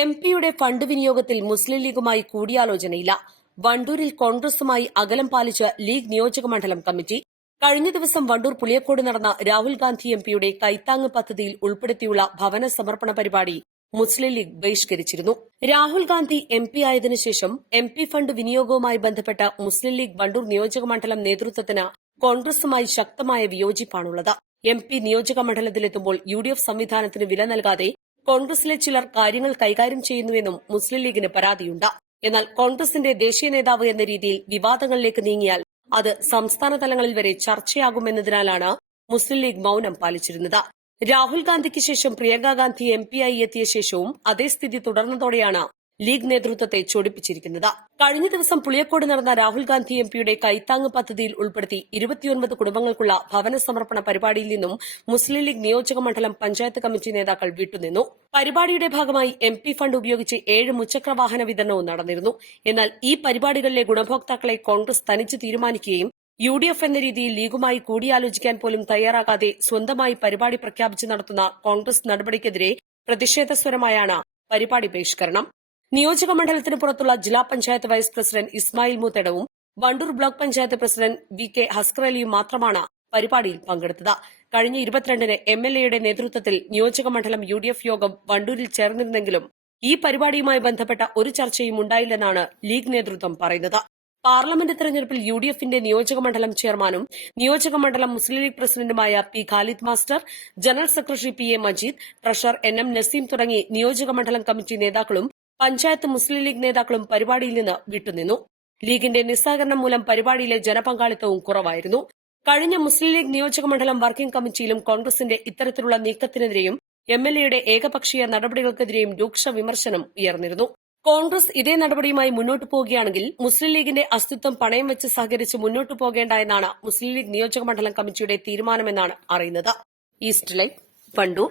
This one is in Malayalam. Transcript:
M പിയുടെ ഫണ്ട് വിനിയോഗത്തിൽ മുസ്ലിം ലീഗുമായി കൂടിയാലോചനയില്ല. വണ്ടൂരിൽ കോൺഗ്രസുമായി അകലം പാലിച്ച ലീഗ് നിയോജക മണ്ഡലം കമ്മിറ്റി കഴിഞ്ഞ ദിവസം വണ്ടൂർ പുളിയക്കോട് നടന്ന രാഹുൽ ഗാന്ധി എം പിയുടെ കൈത്താങ് പദ്ധതിയിൽ ഉൾപ്പെടുത്തിയുള്ള ഭവന സമർപ്പണ പരിപാടി മുസ്ലിം ലീഗ് ബഹിഷ്കരിച്ചിരുന്നു. രാഹുൽ ഗാന്ധി എം പി ആയതിനു ശേഷം എം പി ഫണ്ട് വിനിയോഗവുമായി ബന്ധപ്പെട്ട മുസ്ലിം ലീഗ് വണ്ടൂർ നിയോജക മണ്ഡലം നേതൃത്വത്തിന് കോൺഗ്രസുമായി ശക്തമായ വിയോജിപ്പാണുള്ളത്. എം പി നിയോജക മണ്ഡലത്തിലെത്തുമ്പോൾ യു ഡി എഫ് സംവിധാനത്തിന് വില നൽകാതെ കോൺഗ്രസിലെ ചിലർ കാര്യങ്ങൾ കൈകാര്യം ചെയ്യുന്നുവെന്നും മുസ്ലിം ലീഗിന് പരാതിയുണ്ട്. എന്നാൽ കോൺഗ്രസിന്റെ ദേശീയ നേതാവ് എന്ന രീതിയിൽ വിവാദങ്ങളിലേക്ക് നീങ്ങിയാൽ അത് സംസ്ഥാന തലങ്ങളിൽ വരെ ചർച്ചയാകുമെന്നതിനാലാണ് മുസ്ലിം ലീഗ് മൌനം പാലിച്ചിരുന്നത്. രാഹുൽ ഗാന്ധിക്ക് ശേഷം പ്രിയങ്ക ഗാന്ധി എം പിയായി എത്തിയ ശേഷവും അതേ സ്ഥിതി തുടർന്നതോടെയാണ് ലീഗ് നേതൃത്വത്തെ ചൊടിപ്പിച്ചിരിക്കുന്നത്. കഴിഞ്ഞ ദിവസം പുളിയക്കോട് നടന്ന രാഹുൽ ഗാന്ധി എം പിയുടെ കൈത്താങ് പദ്ധതിയിൽ ഉൾപ്പെടുത്തി ഇരുപത്തിയൊൻപത് കുടുംബങ്ങൾക്കുള്ള ഭവന സമർപ്പണ പരിപാടിയിൽ നിന്നും മുസ്ലിം ലീഗ് നിയോജക മണ്ഡലം പഞ്ചായത്ത് കമ്മിറ്റി നേതാക്കൾ വിട്ടുനിന്നു. പരിപാടിയുടെ ഭാഗമായി എം പി ഫണ്ട് ഉപയോഗിച്ച് ഏഴ് മുച്ചക്ര വാഹന വിതരണവും നടന്നിരുന്നു. എന്നാൽ ഈ പരിപാടികളിലെ ഗുണഭോക്താക്കളെ കോൺഗ്രസ് തനിച്ച് തീരുമാനിക്കുകയും യു ഡി എഫ് എന്ന രീതിയിൽ ലീഗുമായി കൂടിയാലോചിക്കാൻ പോലും തയ്യാറാകാതെ സ്വന്തമായി പരിപാടി പ്രഖ്യാപിച്ച് നടത്തുന്ന കോൺഗ്രസ് നടപടിക്കെതിരെ പ്രതിഷേധ സ്വരമായാണ് പരിപാടി ബഹിഷ്കരണം. നിയോജക മണ്ഡലത്തിന് പുറത്തുള്ള ജില്ലാ panchayat vice president Ismail മൂത്തടവും Wandoor block panchayat president V K Haskar അലിയും മാത്രമാണ് പരിപാടിയിൽ പങ്കെടുത്തത്. കഴിഞ്ഞ ഇരുപത്തിരണ്ടിന് എം എൽ എയുടെ നേതൃത്വത്തിൽ നിയോജക മണ്ഡലം യു ഡി എഫ് യോഗം വണ്ടൂരിൽ ചേർന്നിരുന്നെങ്കിലും ഈ പരിപാടിയുമായി ബന്ധപ്പെട്ട ഒരു ചർച്ചയും ഉണ്ടായില്ലെന്നാണ് ലീഗ് നേതൃത്വം പറയുന്നത്. പാർലമെന്റ് തെരഞ്ഞെടുപ്പിൽ യു ഡി എഫിന്റെ നിയോജക മണ്ഡലം ചെയർമാനും നിയോജക മണ്ഡലം മുസ്ലിം ലീഗ് പ്രസിഡന്റുമായ P Khalid master general secretary P A Majeed treasurer N M Naseem തുടങ്ങി നിയോജക മണ്ഡലം കമ്മിറ്റി നേതാക്കളും പഞ്ചായത്ത് മുസ്ലിം ലീഗ് നേതാക്കളും പരിപാടിയിൽ നിന്ന് വിട്ടുനിന്നു. ലീഗിന്റെ നിസ്സഹകരണം മൂലം പരിപാടിയിലെ ജനപങ്കാളിത്തവും കുറവായിരുന്നു. കഴിഞ്ഞ മുസ്ലിം ലീഗ് നിയോജക മണ്ഡലം വർക്കിംഗ് കമ്മിറ്റിയിലും കോൺഗ്രസിന്റെ ഇത്തരത്തിലുള്ള നീക്കത്തിനെതിരെയും എം എൽ എയുടെ ഏകപക്ഷീയ നടപടികൾക്കെതിരെയും രൂക്ഷ വിമർശനം ഉയർന്നിരുന്നു. കോൺഗ്രസ് ഇതേ നടപടിയുമായി മുന്നോട്ടു പോകുകയാണെങ്കിൽ മുസ്ലിം ലീഗിന്റെ അസ്തിത്വം പണയം വെച്ച് സഹകരിച്ച് മുന്നോട്ടു പോകേണ്ട എന്നാണ് മുസ്ലിം ലീഗ് നിയോജക മണ്ഡലം കമ്മിറ്റിയുടെ തീരുമാനമെന്നാണ് അറിയുന്നത്. East line Wandoor